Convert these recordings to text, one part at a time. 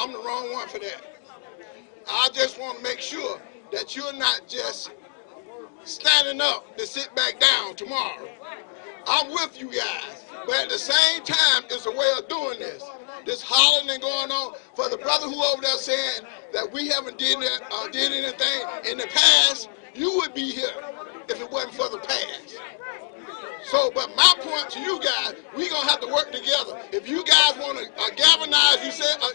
I'm the wrong one for that. I just want to make sure that you're not just standing up to sit back down tomorrow. I'm with you guys, but at the same time, it's a way of doing this. This hollering and going on for the brother who over there saying that we haven't did anything in the past. You would be here if it wasn't for the past. So, but my point to you guys, we gonna have to work together. If you guys want to galvanize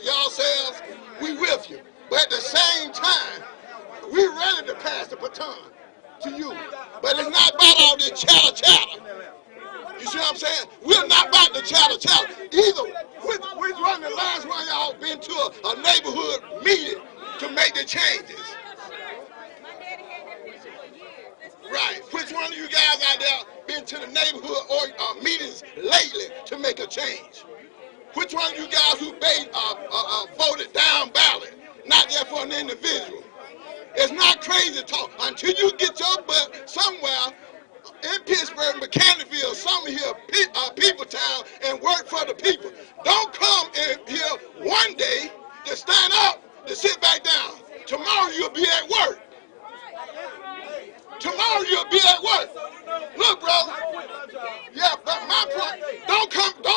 yourselves, we with you. But at the same time, we ready to pass the baton to you. But it's not about all this chatter. You see what I'm saying? We're not about the chatter. Either which one the last one y'all been to a neighborhood meeting to make the changes? Right. Which one of you guys out there been to the neighborhood or meetings lately to make a change? Which one of you guys who voted down ballot, not just for an individual? It's not crazy talk until you get your butt somewhere in Pittsburgh, Mechanicsville, some here, Peopletown, and work for the people. Don't come in here one day to stand up, to sit back down. Tomorrow you'll be at work. Tomorrow you'll be at work. Look, brother. Yeah, but my point, don't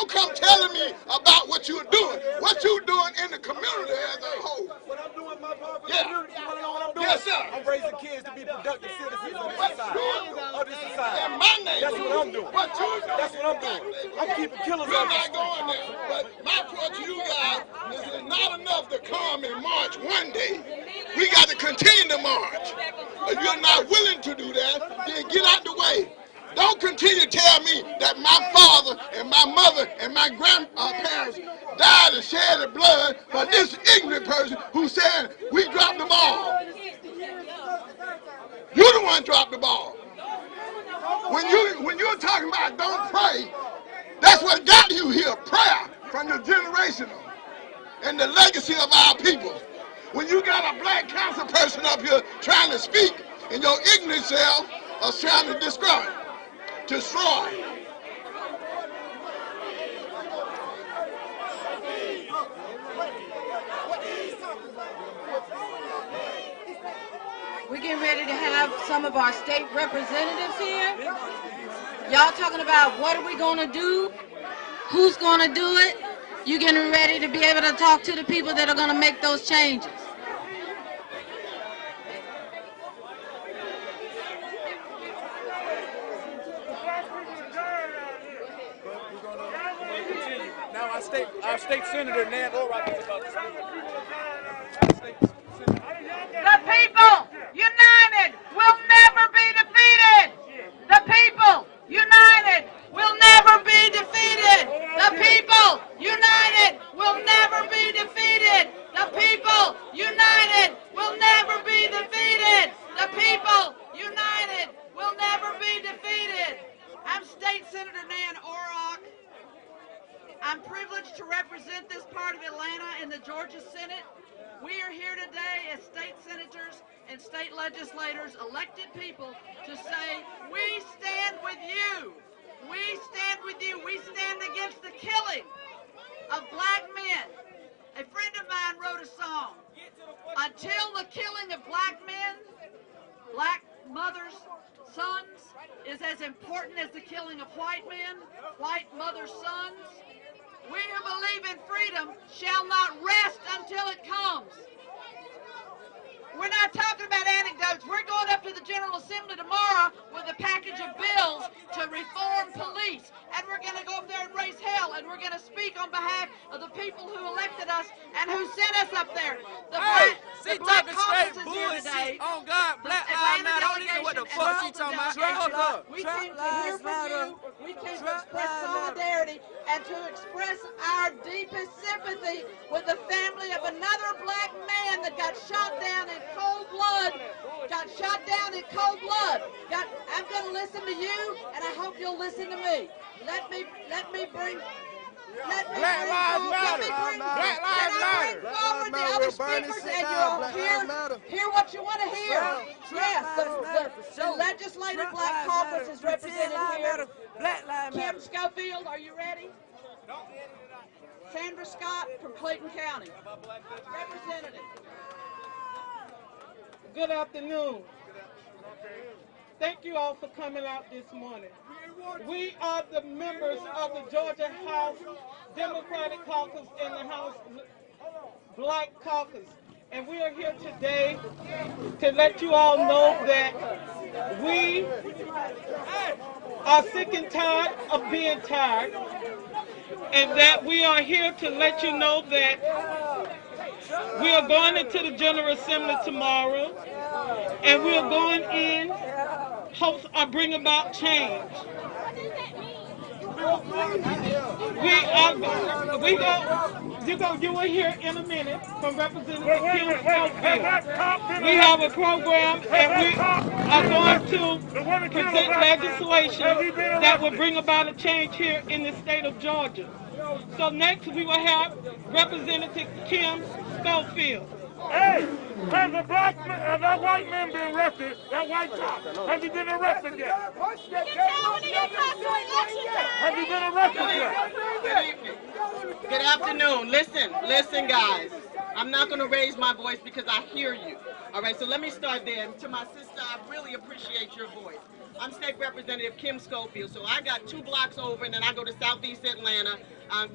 come telling me about what you're doing. What you're doing in the community as a whole. What I'm doing, my part of the Yeah. community, you want to know what I'm doing? Yes, sir. I'm raising kids to be productive citizens of this society. Of this society. In my neighborhood. That's what I'm doing. What you doing? That's what I'm doing. I'm keeping killers We're off the not street. going there. But my point to you guys is it's not enough to come and march one day. We got to continue to march. If you're not willing to do that, then get out the way. Don't continue to tell me that my father and my mother and my grandparents died and shed their blood for this ignorant person who said we dropped the ball. You're the one dropped the ball. When you're talking about don't pray, that's what got you here, prayer from your generational and the legacy of our people. When you got a black council person up here trying to speak and your ignorant self is trying to destroy. We're getting ready to have some of our state representatives here. Y'all talking about what are we going to do? Who's going to do it? You getting ready to be able to talk to the people that are going to make those changes. Now our state senator, Nan O'Rourke, is about to speak. The people united will never be defeated. The people united will never be defeated. The people united will never be defeated. The people united will never be defeated. The people united will never be defeated. I'm State Senator Nan O'Rourke. I'm privileged to represent this part of Atlanta in the Georgia Senate. We are here today as state senators and state legislators, elected people, to say, we stand with you. We stand with you. We stand against the killing of black men. A friend of mine wrote a song. Until the killing of black men, black mothers, sons, is as important as the killing of white men, white mothers, sons. We who believe in freedom shall not rest until it comes. We're not talking about anecdotes. We're going up to the General Assembly tomorrow with a package of bills to reform police. And we're going to go up there and raise hell. And we're going to speak on behalf of the people who elected us and who sent us up there. The Black Caucus is here today. Oh God, Black Lives Matter. I don't even know what the fuck she talking about. We came to hear from you. We came to express solidarity and to express our deepest sympathy with the family of another black man that got shot down in cold blood. I'm going to listen to you, and I hope you'll listen to me. Let me bring forward the other speakers, and you'll hear what you want to hear. Yes, the Legislative Black Caucus is represented here. Kim Schofield, are you ready? Sandra Scott from Clayton County. Representative. Good afternoon. Thank you all for coming out this morning. We are the members of the Georgia House Democratic Caucus and the House Black Caucus. And we are here today to let you all know that we are sick and tired of being tired, and that we are here to let you know that we are going into the General Assembly tomorrow, and we are going in hopes of bring about change. You will hear in a minute from Representative Kim Schofield. We have a program, and we are going to present legislation that will bring about a change here in the state of Georgia. So next we will have Representative Kim Schofield. Hey, has a black man, has that white man been arrested? That white cop, has he been arrested yet? Has he been arrested yet? Good afternoon. Listen, guys. I'm not going to raise my voice because I hear you. All right, so let me start there. To my sister, I really appreciate your voice. I'm State Representative Kim Schofield, so I got 2 blocks over, and then I go to Southeast Atlanta,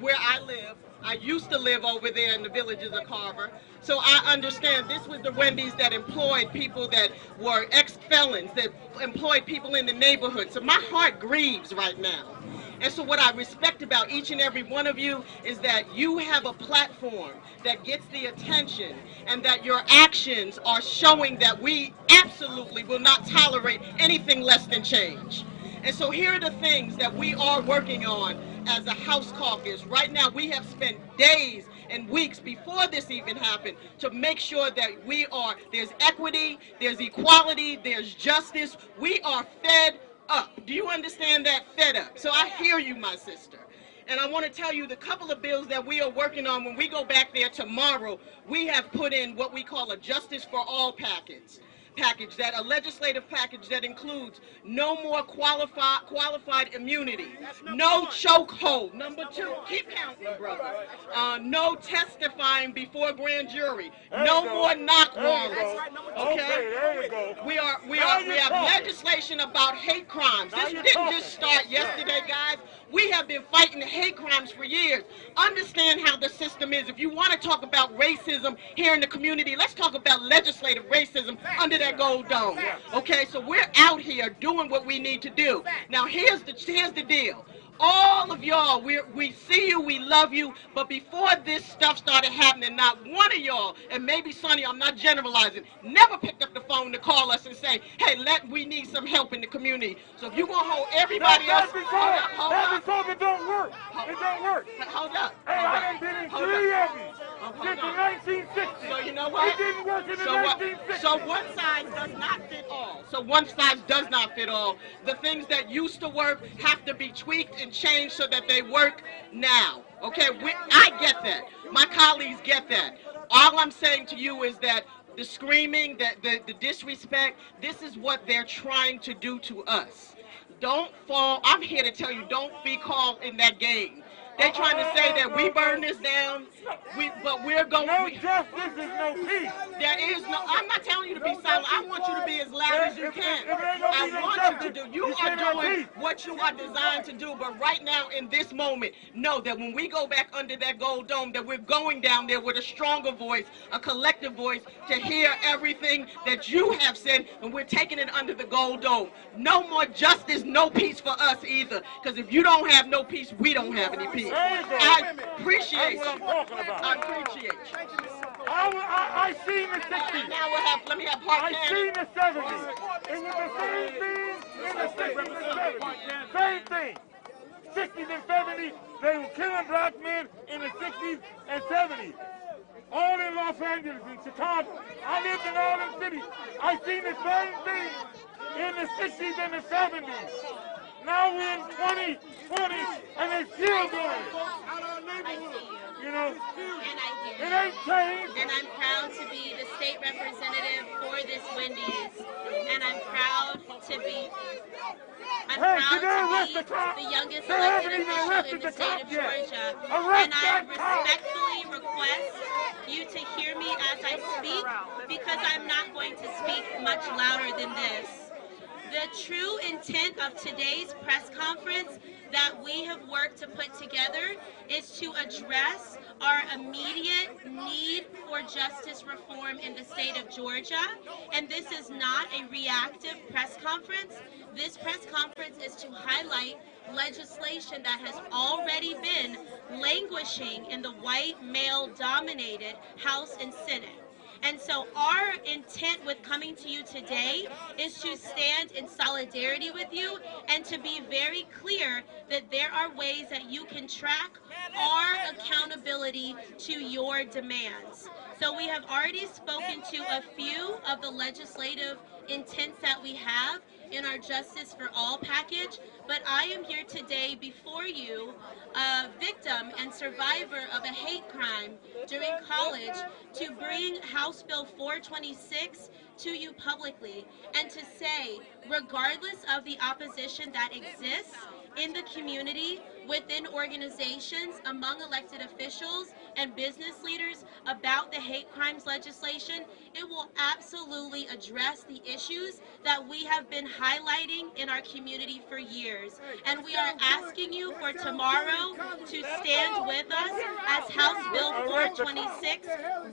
where I live. I used to live over there in the villages of Carver. So I understand this was the Wendy's that employed people that were ex-felons, that employed people in the neighborhood. So my heart grieves right now. And so what I respect about each and every one of you is that you have a platform that gets the attention, and that your actions are showing that we absolutely will not tolerate anything less than change. And so here are the things that we are working on as a House caucus. Right now we have spent days and weeks before this even happened to make sure that there's equity, there's equality, there's justice. We are fed up. Do you understand that? Fed up. So I hear you, my sister. And I want to tell you the couple of bills that we are working on. When we go back there tomorrow, we have put in what we call a Justice for All package, a legislative package that includes no more qualified immunity, no chokehold. Number 2, keep counting, brother. No testifying before grand jury. No more knock warrants. Okay? We have legislation about hate crimes. This didn't just start yesterday, guys. We have been fighting hate crimes for years. Understand how the system is. If you want to talk about racism here in the community, let's talk about legislative racism under that gold dome. Okay, so we're out here doing what we need to do. Now here's the deal. All of y'all, we see you, we love you, but before this stuff started happening, not one of y'all, and maybe Sonny, I'm not generalizing, never picked up the phone to call us and say, hey, we need some help in the community. So if you're going to hold everybody else, hold up. It don't work. It don't work. Hold up. Hey, I done been in 3 of these since the 1960s. So you know what? It didn't work in the 1960s. So one size does not fit all. The things that used to work have to be tweaked and changed so that they work now. Okay, I get that. My colleagues get that. All I'm saying to you is that the screaming, the disrespect, this is what they're trying to do to us. Don't fall. I'm here to tell you, don't be called in that game. They're trying to say that we burn this down, but we're going. No justice is no peace. There is no. I'm not telling you to be silent. I want you to be as loud as you can. I want you to do. You are doing what you are designed to do. But right now, in this moment, know that when we go back under that gold dome, that we're going down there with a stronger voice, a collective voice, to hear everything that you have said, and we're taking it under the gold dome. No more justice, no peace for us either. Because if you don't have no peace, we don't have any peace. I appreciate you. I appreciate you. I seen the 60s. Now let me have part I seen the 70s. It was the same thing in the 60s and 70s. Same thing. 60s and 70s, they were killing black men in the 60s and 70s. All in Los Angeles and Chicago. I lived in all them cities. I seen the same thing in the 60s and the 70s. Now we're in 2020 and they still doing it. You know, it ain't changed. And I'm proud to be the state representative for this Wendy's. And I'm proud to be I'm Hey, proud did they to arrest be the cop? the youngest They elected haven't even official in arrested the the state cop of yet. Georgia. Arrest And I that cop! respectfully request you to hear me as I speak, because I'm not going to speak much louder than this. The true intent of today's press conference that we have worked to put together is to address our immediate need for justice reform in the state of Georgia. And this is not a reactive press conference. This press conference is to highlight legislation that has already been languishing in the white male-dominated House and Senate. And so our intent with coming to you today is to stand in solidarity with you and to be very clear that there are ways that you can track our accountability to your demands. So we have already spoken to a few of the legislative intents that we have in our Justice for All package, but I am here today before you, a victim and survivor of a hate crime during college, to bring House Bill 426 to you publicly and to say, regardless of the opposition that exists in the community, within organizations, among elected officials and business leaders about the hate crimes legislation, it will absolutely address the issues that we have been highlighting in our community for years. And we are asking you for tomorrow to stand with us as House Bill 426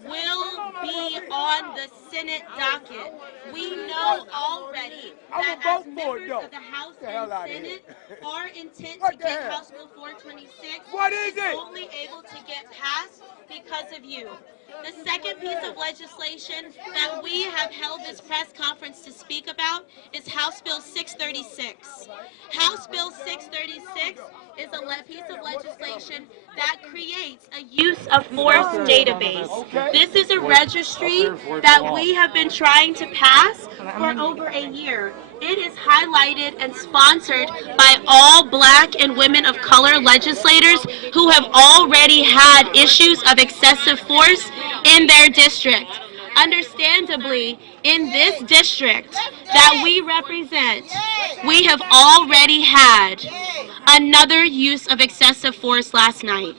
will be on the Senate docket. We know already that as members of the House and Senate, our intent to get House Bill 426 is only able to get passed because of you. The second piece of legislation that we have held this press conference to speak about is House Bill 636. House Bill 636 is a piece of legislation that creates a use of force database. This is a registry that we have been trying to pass for over a year. It is highlighted and sponsored by all black and women of color legislators who have already had issues of excessive force in their district. Understandably, in this district that we represent, we have already had another use of excessive force last night.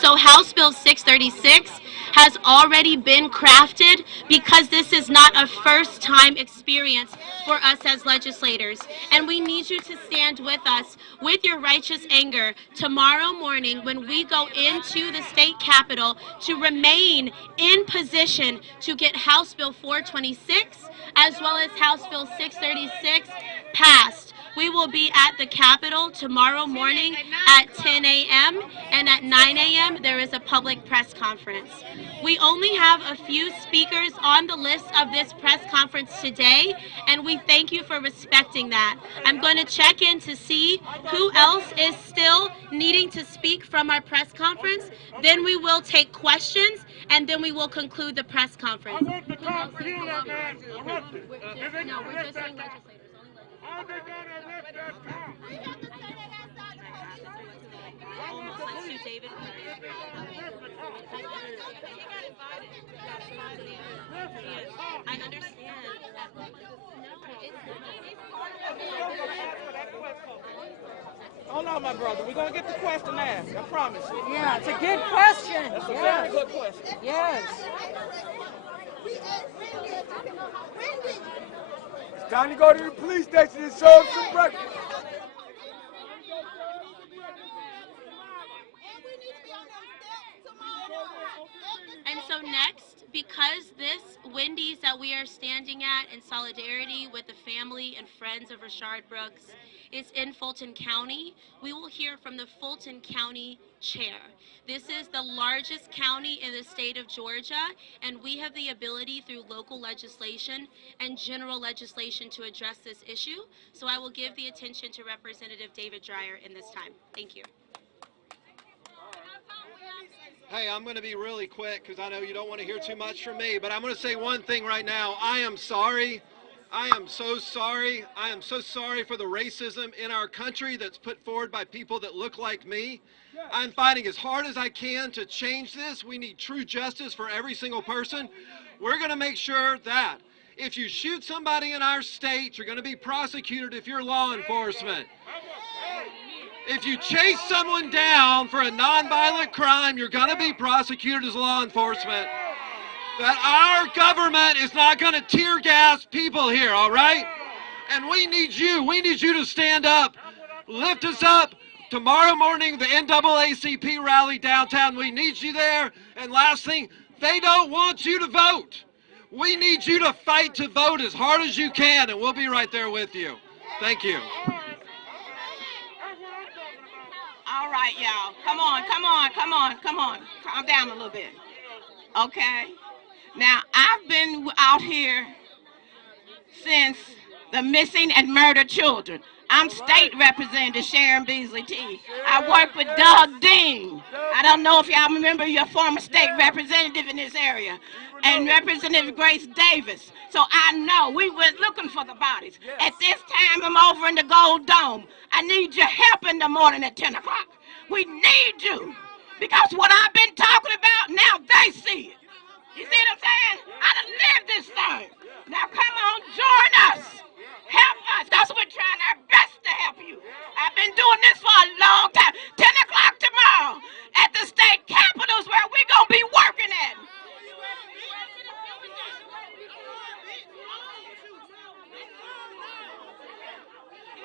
So House Bill 636 has already been crafted because this is not a first-time experience for us as legislators. And we need you to stand with us with your righteous anger tomorrow morning when we go into the state capitol to remain in position to get House Bill 426 as well as House Bill 636 passed. We will be at the Capitol tomorrow morning at 10 a.m. and at 9 a.m. there is a public press conference. We only have a few speakers on the list of this press conference today, and we thank you for respecting that. I'm going to check in to see who else is still needing to speak from our press conference. Then we will take questions, and then we will conclude the press conference. I want the cop killed that man arrested. No, we're just saying legislators. How they gonna arrest that cop? Almost. Let's do David. I understand. Hold on, my brother. We're going to get the question asked. I promise you. Yeah, it's a good question. That's a very good question. Yes. It's time to go to the police station and show them some breakfast. And so next, because this Wendy's that we are standing at in solidarity with the family and friends of Rayshard Brooks is in Fulton County, we will hear from the Fulton County Chair. This is the largest county in the state of Georgia, and we have the ability through local legislation and general legislation to address this issue. So I will give the attention to Representative David Dreyer in this time. Thank you. Hey, I'm going to be really quick because I know you don't want to hear too much from me, but I'm going to say one thing right now. I am sorry. I am so sorry. I am so sorry for the racism in our country that's put forward by people that look like me. I'm fighting as hard as I can to change this. We need true justice for every single person. We're going to make sure that If you shoot somebody in our state, you're going to be prosecuted if you're law enforcement. If you chase someone down for a nonviolent crime, you're going to be prosecuted as law enforcement. That our government is not going to tear gas people here, all right? And we need you. We need you to stand up. Lift us up. Tomorrow morning, the NAACP rally downtown. We need you there. And last thing, they don't want you to vote. We need you to fight to vote as hard as you can, and we'll be right there with you. Thank you. All right, y'all. Come on. Calm down a little bit. Okay? Now, I've been out here since the missing and murdered children. I'm State Representative Sharon Beasley T. I work with Doug Dean. I don't know if y'all remember your former state representative in this area, and Representative Grace Davis. So I know we went looking for the bodies. At this time, I'm over in the Gold Dome. I need your help in the morning at 10 o'clock. We need you, because what I've been talking about, now they see it. You see what I'm saying? I done lived this thing. Now come on, join us. Help us. That's what we're trying our best to help you. I've been doing this for a long time. 10 o'clock tomorrow at the state capitals where we're going to be working at.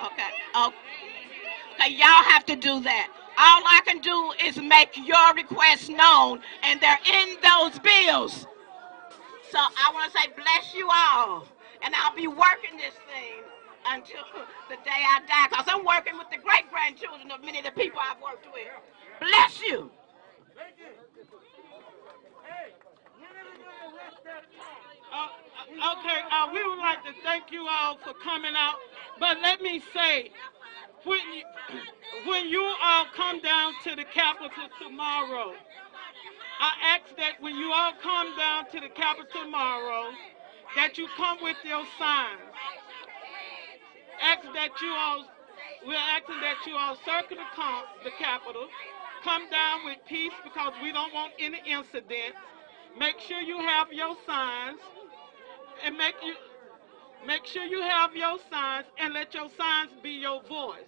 Okay, y'all have to do that. All I can do is make your requests known, and they're in those bills. So I want to say bless you all, and I'll be working this thing until the day I die, because I'm working with the great-grandchildren of many of the people I've worked with. Bless you. Okay, we would like to thank you all for coming out, but let me say, when you all come down to the Capitol tomorrow, I ask that when you all come down to the Capitol tomorrow, that you come with your signs. We're asking that you all circle the Capitol, come down with peace, because we don't want any incidents. Make sure you have your signs, and make sure you have your signs, and let your signs be your voice.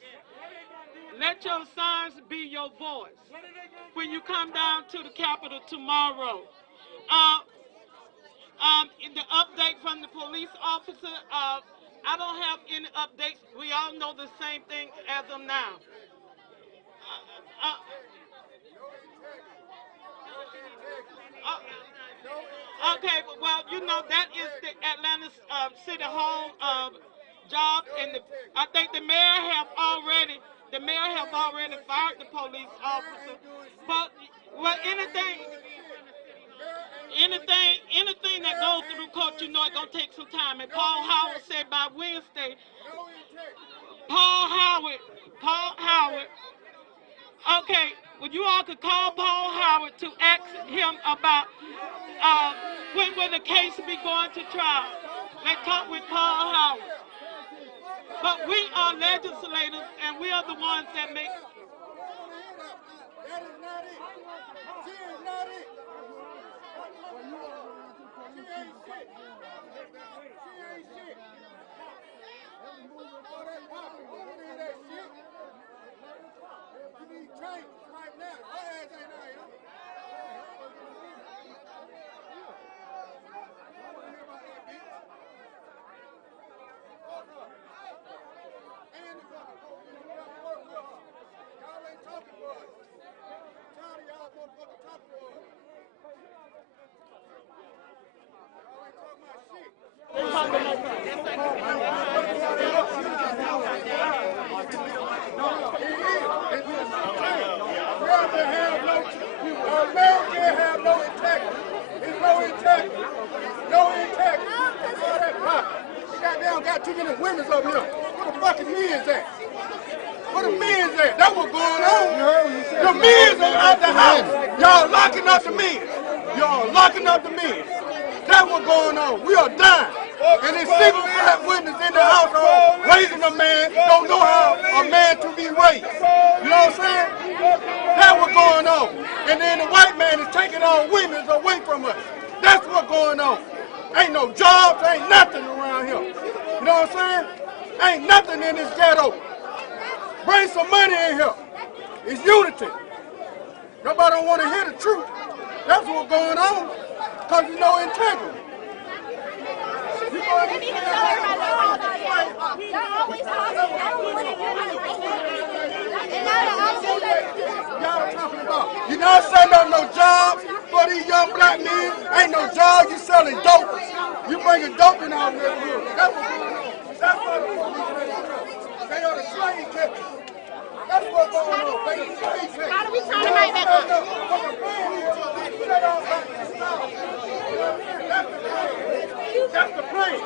Let your signs be your voice when you come down to the Capitol tomorrow. In the update from the police officer, I don't have any updates. We all know the same thing as of now. Okay, well, you know, that is the Atlanta City Hall job, and I think the mayor have already fired the police officer. But well, anything that goes through court, you know, it's gonna take some time. And Paul Howard said by Wednesday. Paul Howard. Okay, well, you all could call Paul Howard to ask him about when will the case be going to trial. Let's talk with Paul Howard. But we are legislators, and we are the ones that make. That is not it. She is not it. She ain't shit. She ain't shit. All that popping, you need that shit. You need change right now. Her ass ain't out here. America have no integrity. There's no integrity. No integrity. All that pop. You goddamn got too many women over here. Where the fucking men's at? Where the men's at? That's what's going on. The men's are out the house. Y'all locking up the men. Y'all locking up the men. That's what's going on. We are dying. And these single black women in the household raising a man, don't know how a man to be raised. You know what I'm saying? That's what's going on. And then the white man is taking our women away from us. That's what's going on. Ain't no jobs, ain't nothing around here. You know what I'm saying? Ain't nothing in this ghetto. Bring some money in here. It's unity. Nobody don't want to hear the truth. That's what's going on. Because you know integrity. Y'all talking about, you not setting up no jobs for these young black men. Ain't no jobs, you selling dope. You bringing dope in our neighborhood. That's what's going on. That's what they are the slave catchers. That's what's going on. They the slave catchers. How do we turn the mic back on? That's the plan.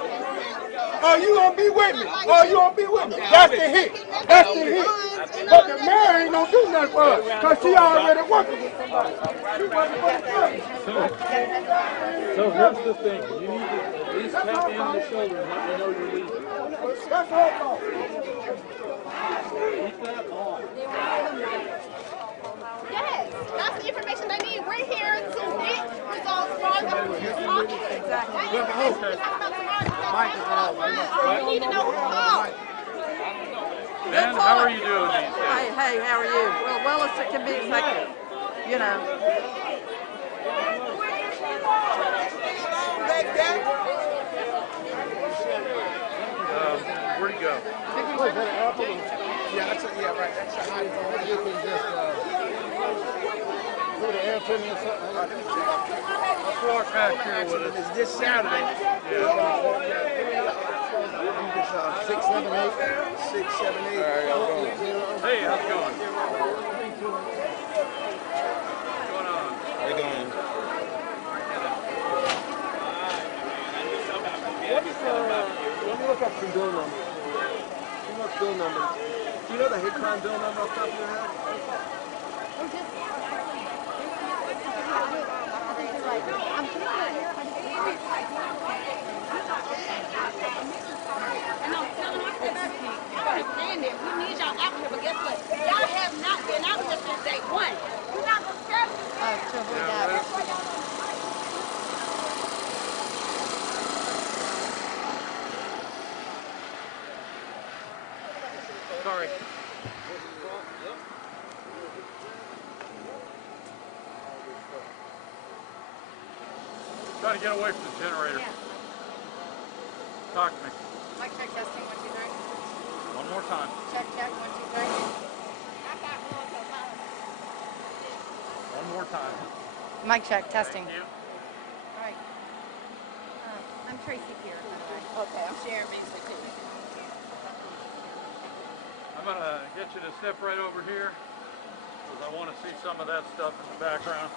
Are you gonna be with me? Are you gonna be with me? That's the hit. That's the hit. But the mayor ain't gonna do nothing for us, because she already working with somebody. She working for the city. So here's the thing. You need to at least tap in the shoulder and let me know you're leaving. That's her fault. Keep that on. Yes, that's the information they need. We're here to get results from the Exactly. We need to know who's called. Dan, how are you doing these days? Hey, how are you? Well as it can be expected, you know. Where'd you go? Yeah, right. That's a high phone. You can just put an air pin or something. Let's walk back here with us. It's this Saturday. Yeah. 678. 678. Hey, how's it going? What's going on? How you doing? Let me look up some bill numbers. Too much bill numbers. Do you know the hate crime bill number off the top of your head? We need y'all out here, but guess what? Y'all have not been out here since day one. You're not going to step. Sorry. Trying to get away from the generator. Talk to me. Mic check testing, 1, 2, 3. One more time. Check, 1, 2, 3. One more time. Mic check testing. Thank you. All right. I'm Tracy here, by the way. Okay, I'm Sharon Beasley too. I'm going to get you to step right over here because I want to see some of that stuff in the background.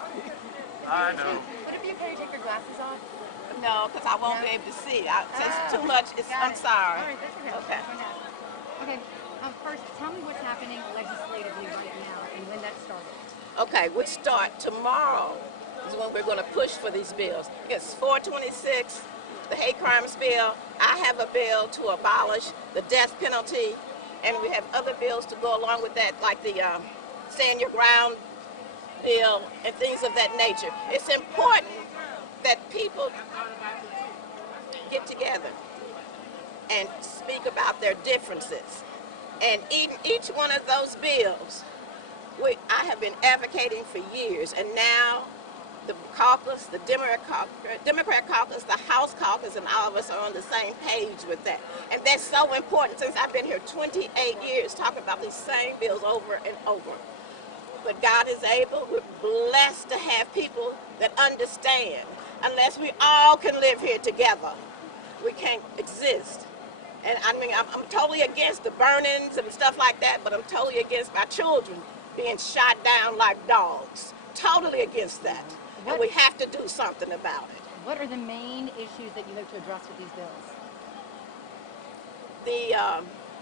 I know. Would it be okay to take your glasses off? No, because I won't be able to see. Since too much, I'm sorry. All right, that's okay. Okay. First, tell me what's happening legislatively right now and when that started. Okay, we start tomorrow is when we're going to push for these bills. It's 426, the hate crimes bill. I have a bill to abolish the death penalty, and we have other bills to go along with that, like the Stand Your Ground bill and things of that nature. It's important that people get together and speak about their differences. And each one of those bills, I have been advocating for years, and now the caucus, the Democrat caucus, the House caucus, and all of us are on the same page with that. And that's so important since I've been here 28 years talking about these same bills over and over. But God is able, we're blessed to have people that understand. Unless we all can live here together, we can't exist. And I mean, I'm totally against the burnings and stuff like that, but I'm totally against my children being shot down like dogs. Totally against that. And we have to do something about it. What are the main issues that you hope to address with these bills?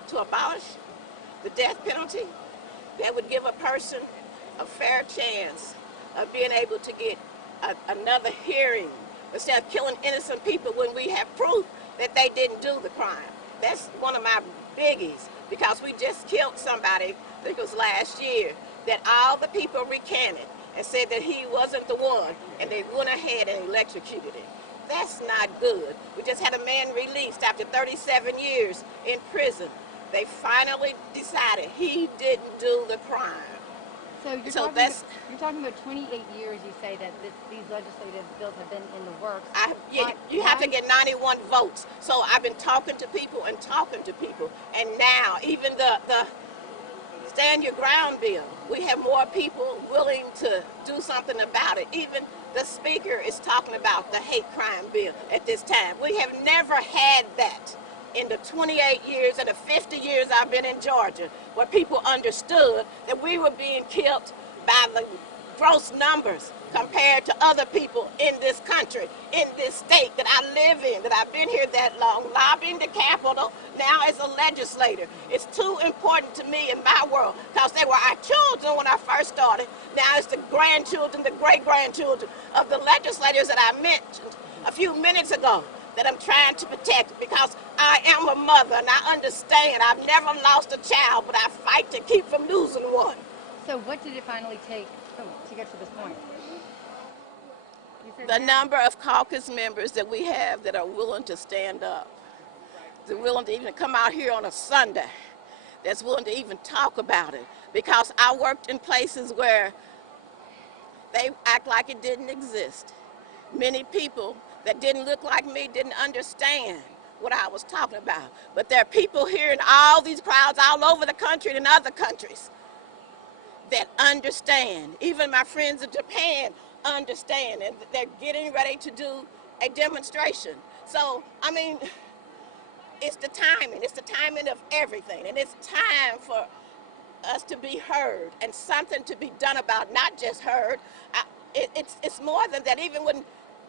To abolish the death penalty, that would give a person a fair chance of being able to get another hearing instead of killing innocent people when we have proof that they didn't do the crime. That's one of my biggies, because we just killed somebody, I think it was last year, that all the people recanted and said that he wasn't the one, and they went ahead and electrocuted him. That's not good. We just had a man released after 37 years in prison. They finally decided he didn't do the crime. So you're talking about 28 years. You say that these legislative bills have been in the works. You have to get 91 votes. So I've been talking to people, and now even the Stand Your Ground bill, we have more people willing to do something about it. Even the speaker is talking about the hate crime bill at this time. We have never had that in the 28 years and the 50 years I've been in Georgia, where people understood that we were being killed by the gross numbers compared to other people in this country, in this state that I live in, that I've been here that long, lobbying the Capitol, now as a legislator. It's too important to me in my world, because they were our children when I first started. Now it's the grandchildren, the great-grandchildren of the legislators that I mentioned a few minutes ago that I'm trying to protect, because I am a mother and I understand. I've never lost a child, but I fight to keep from losing one. So what did it finally take to get to this point? The number of caucus members that we have that are willing to stand up, they're willing to even come out here on a Sunday, that's willing to even talk about it. Because I worked in places where they act like it didn't exist. Many people that didn't look like me didn't understand what I was talking about. But there are people here in all these crowds all over the country and in other countries that understand. Even my friends in Japan understand, and they're getting ready to do a demonstration. So, I mean, it's the timing of everything, and it's time for us to be heard and something to be done about, not just heard. It's more than that. Even when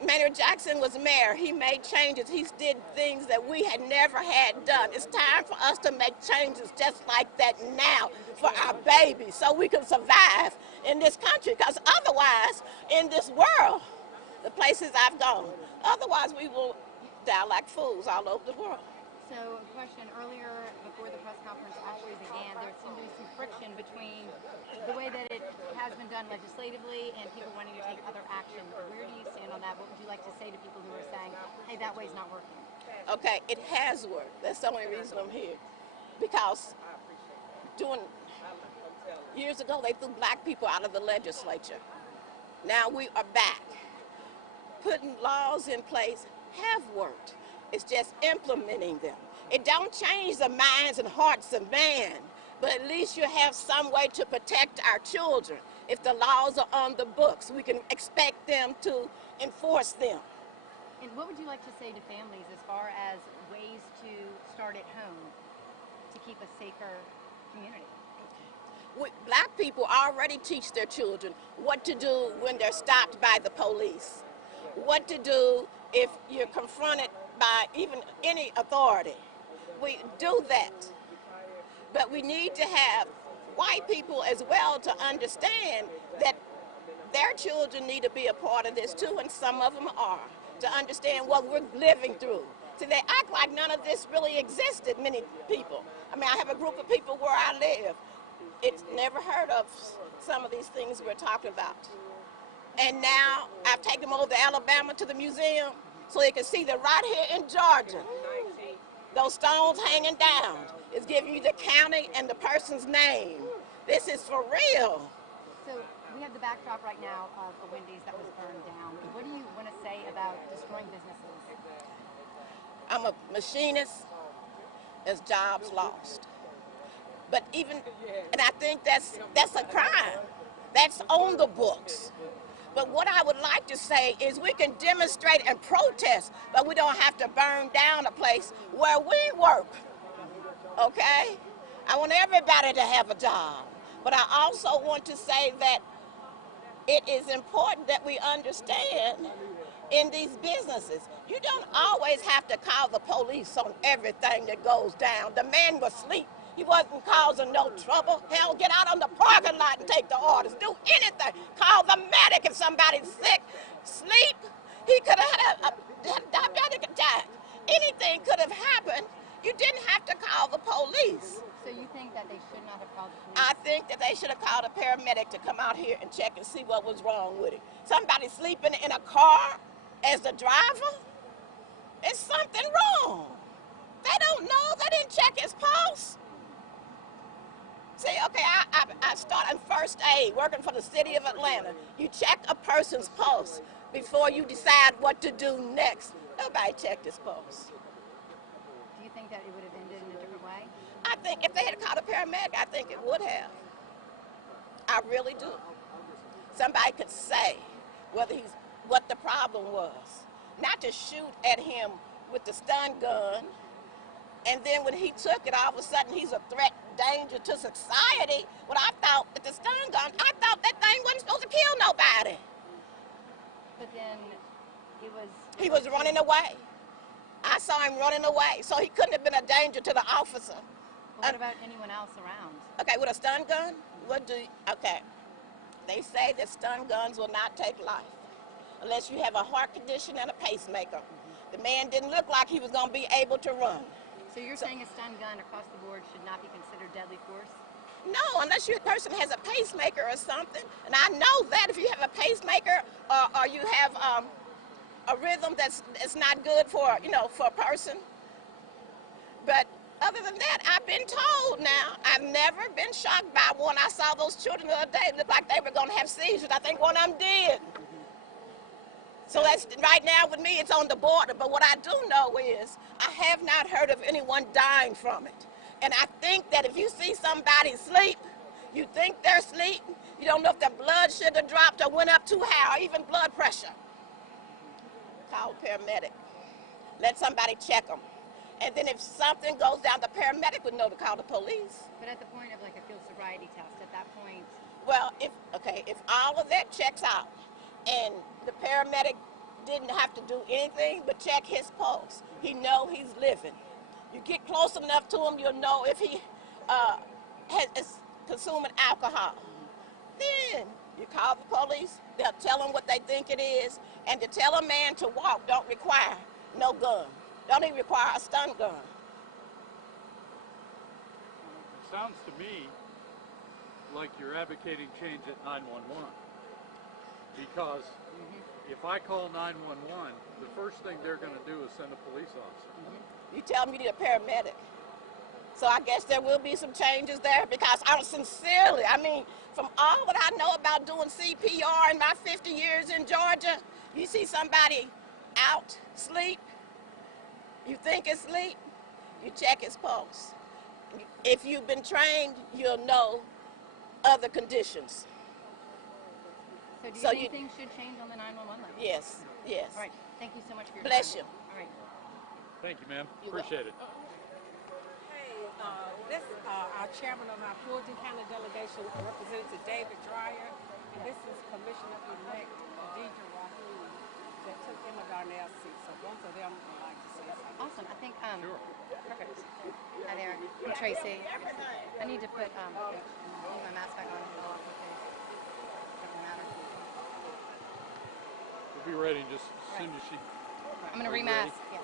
Mayor Jackson was mayor, he made changes. He did things that we had never had done. It's time for us to make changes just like that now for our babies, so we can survive in this country. Because otherwise, in this world, the places I've gone, otherwise we will die like fools all over the world. So a question, earlier before the press conference actually began, there seemed to be some friction between the way that it has been done legislatively and people wanting to take other action. Where do you stand on that? What would you like to say to people who are saying, hey, that way's not working? Okay, it has worked. That's the only reason I'm here. Because years ago, they threw black people out of the legislature. Now we are back. Putting laws in place have worked. It's just implementing them. It don't change the minds and hearts of man, but at least you have some way to protect our children. If the laws are on the books, we can expect them to enforce them. And what would you like to say to families as far as ways to start at home to keep a safer community? Black people already teach their children what to do when they're stopped by the police, what to do if you're confronted by even any authority. We do that. But we need to have white people as well to understand that their children need to be a part of this too, and some of them are, to understand what we're living through. So they act like none of this really existed, many people. I mean, I have a group of people where I live. It's never heard of some of these things we're talking about. And now I've taken them over to Alabama to the museum so they can see that right here in Georgia, those stones hanging down is giving you the county and the person's name. This is for real. So we have the backdrop right now of a Wendy's that was burned down. What do you want to say about destroying businesses? I'm a machinist. There's jobs lost. But and I think that's a crime. That's on the books. But what I would like to say is we can demonstrate and protest, but we don't have to burn down a place where we work, okay? I want everybody to have a job, but I also want to say that it is important that we understand in these businesses, you don't always have to call the police on everything that goes down. The man was asleep. He wasn't causing no trouble. Hell, get out on the parking lot and take the orders. Do anything. Call the medic if somebody's sick. Sleep. He could have had a diabetic attack. Anything could have happened. You didn't have to call the police. So you think that they should not have called the police? I think that they should have called a paramedic to come out here and check and see what was wrong with it. Somebody sleeping in a car as the driver? It's something wrong. They don't know. They didn't check his pulse. See, okay, I started in first aid, working for the city of Atlanta. You check a person's pulse before you decide what to do next. Nobody checked his pulse. Do you think that it would have ended in a different way? I think if they had called a paramedic, I think it would have. I really do. Somebody could say what the problem was. Not to shoot at him with the stun gun, and then when he took it, all of a sudden he's a threat, danger to society. When I thought that the stun gun, I thought that thing wasn't supposed to kill nobody. But then he was running away. I saw him running away, so he couldn't have been a danger to the officer. Well, what about anyone else around? Okay, with a stun gun? Okay. They say that stun guns will not take life unless you have a heart condition and a pacemaker. The man didn't look like he was going to be able to run. So you're saying a stun gun across the board should not be considered deadly force? No, unless your person has a pacemaker or something. And I know that if you have a pacemaker or you have a rhythm that's not good for, for a person. But other than that, I've been told now. I've never been shocked by one. I saw those children the other day. It looked like they were going to have seizures. I think one of them did. So that's right now with me, it's on the border. But what I do know is I have not heard of anyone dying from it. And I think that if you see somebody sleep, you think they're asleep, you don't know if their blood sugar dropped or went up too high, or even blood pressure. Call a paramedic. Let somebody check them. And then if something goes down, the paramedic would know to call the police. But at the point of like a field sobriety test, at that point... Well, if all of that checks out, and the paramedic didn't have to do anything but check his pulse, he know he's living. You get close enough to him, you'll know if he is consuming alcohol. Then you call the police, they'll tell him what they think it is, and to tell a man to walk don't require no gun. Don't even require a stun gun. It sounds to me like you're advocating change at 911. Because if I call 911, the first thing they're going to do is send a police officer. You tell me you need a paramedic. So I guess there will be some changes there because sincerely, from all that I know about doing CPR in my 50 years in Georgia, you see somebody out, sleep, you think it's sleep, you check his pulse. If you've been trained, you'll know other conditions. So do you think things should change on the 911 level? Yes, yes. All right, thank you so much for your Bless time. you. All right. Thank you, ma'am. Appreciate it. This our chairman of our Fulton County delegation, Representative David Dreyer, and this is Commissioner-elect Deidre Rahul that took Emma Darnell's seat. So both of them would like to say something. Awesome. I think, Sure. Perfect. Hi there. I'm Tracy. I need to put my mask back on. Doesn't matter. We'll be ready just as soon as she... I'm going to remask. Yes.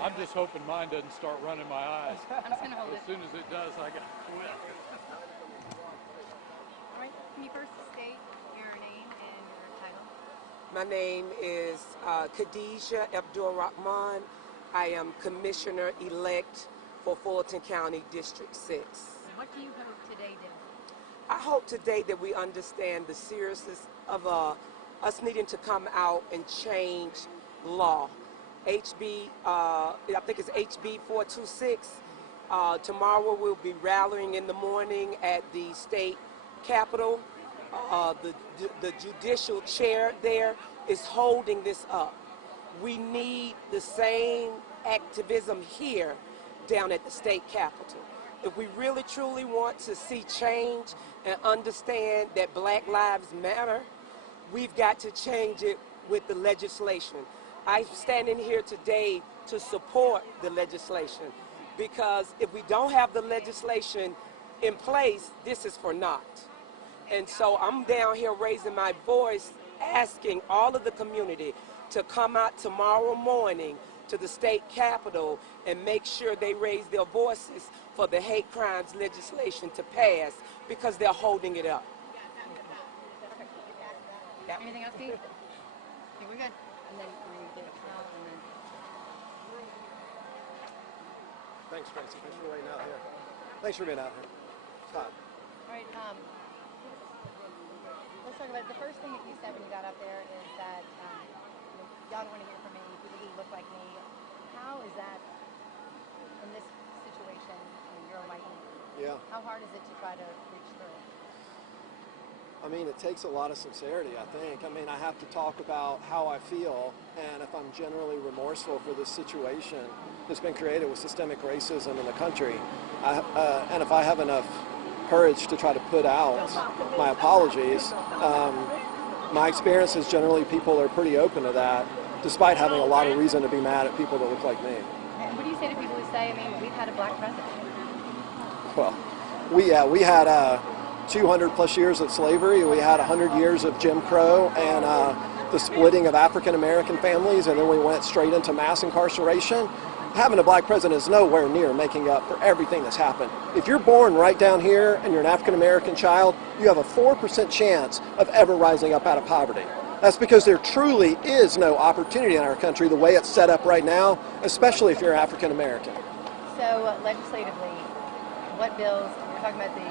I'm just hoping mine doesn't start running my eyes. I'm just going to hold it. As soon as it does, I got to quit. All right. Can you first state your name and your title? My name is Khadijah Abdul Rahman. I am Commissioner-elect for Fulton County District 6. What do you hope today did? I hope today that we understand the seriousness of us needing to come out and change law. I think it's HB 426. Tomorrow we'll be rallying in the morning at the state capitol. The judicial chair there is holding this up. We need the same activism here down at the state capitol. If we really truly want to see change and understand that Black Lives Matter, we've got to change it with the legislation. I'm standing here today to support the legislation because if we don't have the legislation in place, this is for naught. And so I'm down here raising my voice, asking all of the community to come out tomorrow morning to the state capitol and make sure they raise their voices for the hate crimes legislation to pass because they're holding it up. Anything else, Steve? Okay, we're good. And then we get it out and then. Thanks, Tracy. Thanks for waiting out here. Thanks for being out here. Stop. All right. Let's talk about the first thing that you said when you got up there is that y'all don't want to hear from me, people who look like me. How is that in this situation? I mean, you're a white man. Yeah. How hard is it to try to reach through? I mean, it takes a lot of sincerity, I think. I mean, I have to talk about how I feel, and if I'm generally remorseful for this situation that's been created with systemic racism in the country, and if I have enough courage to try to put out my apologies, my experience is generally people are pretty open to that, despite having a lot of reason to be mad at people that look like me. And what do you say to people who say, I mean, we've had a black president? Well, we had 200 plus years of slavery. We had 100 years of Jim Crow and the splitting of African American families, and then we went straight into mass incarceration. Having a black president is nowhere near making up for everything that's happened. If you're born right down here and you're an African American child, you have a 4% chance of ever rising up out of poverty. That's because there truly is no opportunity in our country the way it's set up right now, especially if you're African American. So legislatively, what bills, we're talking about the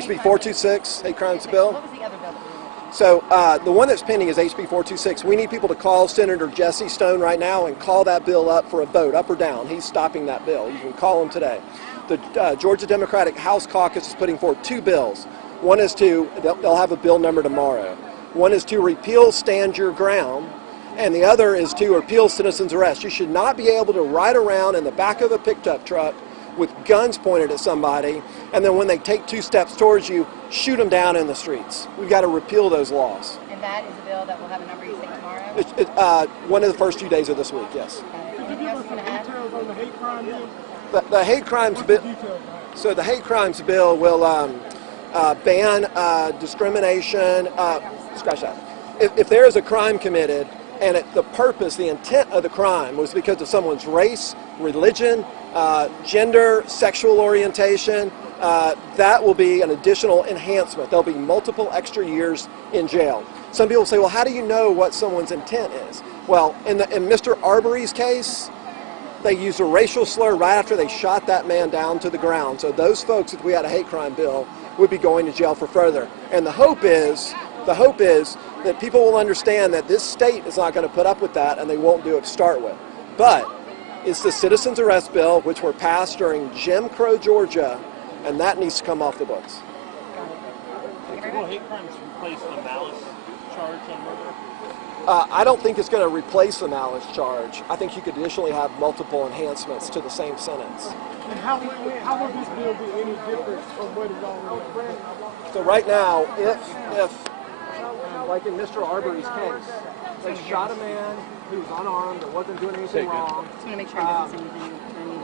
HB 426, hate crimes bill. What was the other bill that you mentioned? So the one that's pending is HB 426. We need people to call Senator Jesse Stone right now and call that bill up for a vote, up or down. He's stopping that bill. You can call him today. The Georgia Democratic House Caucus is putting forward two bills. One is they'll have a bill number tomorrow. One is to repeal Stand Your Ground, and the other is to repeal citizen's arrest. You should not be able to ride around in the back of a pickup truck with guns pointed at somebody, and then when they take 2 steps towards you, shoot them down in the streets. We've got to repeal those laws. And that is a bill that will have a number you say tomorrow? One of the first few days of this week, yes. Anything else you want to add? On the hate crime bill? The hate crimes bill. So the hate crimes bill will ban discrimination. Scratch that. If there is a crime committed, and the intent of the crime was because of someone's race, religion, gender, sexual orientation, that will be an additional enhancement. There'll be multiple extra years in jail. Some people say, well, how do you know what someone's intent is? Well, in Mr. Arbery's case, they used a racial slur right after they shot that man down to the ground. So those folks, if we had a hate crime bill, would be going to jail for further. And the hope is that people will understand that this state is not going to put up with that, and they won't do it to start with. But it's the citizen's arrest bill, which were passed during Jim Crow, Georgia, and that needs to come off the books. Will hate crimes replace the malice charge on murder? I don't think it's going to replace the malice charge. I think you could additionally have multiple enhancements to the same sentence. And how would this bill be any different from what is already? So right now, if like in Mr. Arbery's case, they shot a man who was unarmed and wasn't doing anything wrong. Just want to make sure I didn't say anything.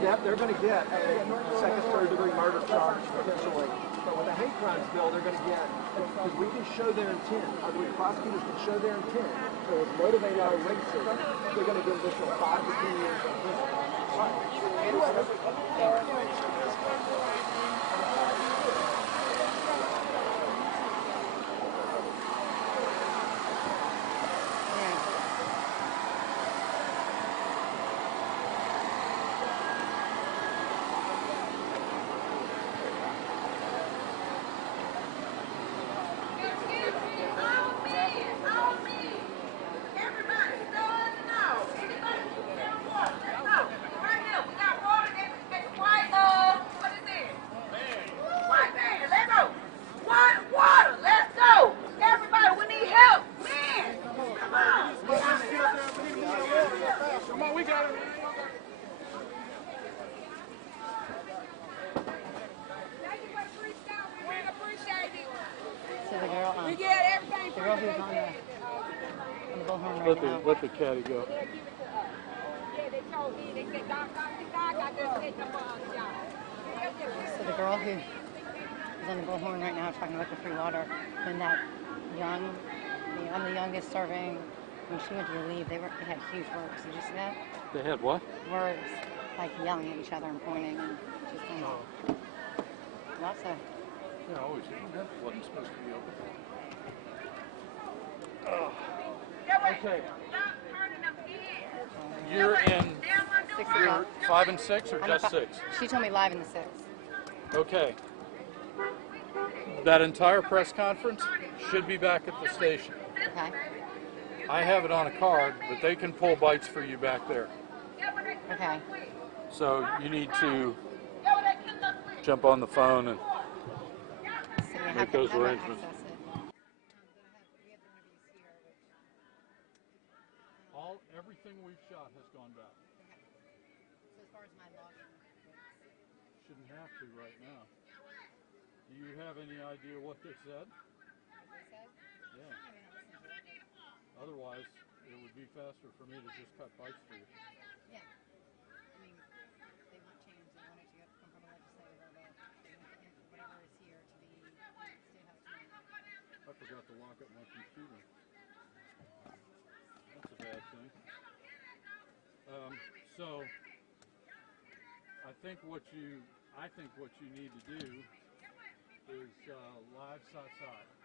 They're going to get a second, third-degree murder charge potentially. But with the hate crimes bill, they're going to get, because we can show their intent. I believe prosecutors can show their intent. So it's motivated by racism. They're going to get additional 5 to 10 years of prison. Let the caddy go. So the girl who is on the bullhorn right now talking about the free water, when that I'm the youngest serving, when she went to relieve, they had huge words. Did you see that? They had what? Words, like yelling at each other and pointing and just saying. Lots of. Yeah, always. That wasn't supposed to be open. Okay. You're in you're 5 and 6 or just 6? She told me live in the 6. Okay. That entire press conference should be back at the station. Okay. I have it on a card, but they can pull bites for you back there. Okay. So you need to jump on the phone and make those arrangements. Everything we've shot has gone back. So as far as my login, shouldn't have to right now. Do you have any idea what they said? what they said? Yeah. Otherwise, it would be faster for me to just cut bites for you. Yeah. I mean, they want change. They want it to come from a legislative or whatever is here to be State House tomorrow. I forgot to lock up my computer. That's a bad thing. So I think what you need to do is live side.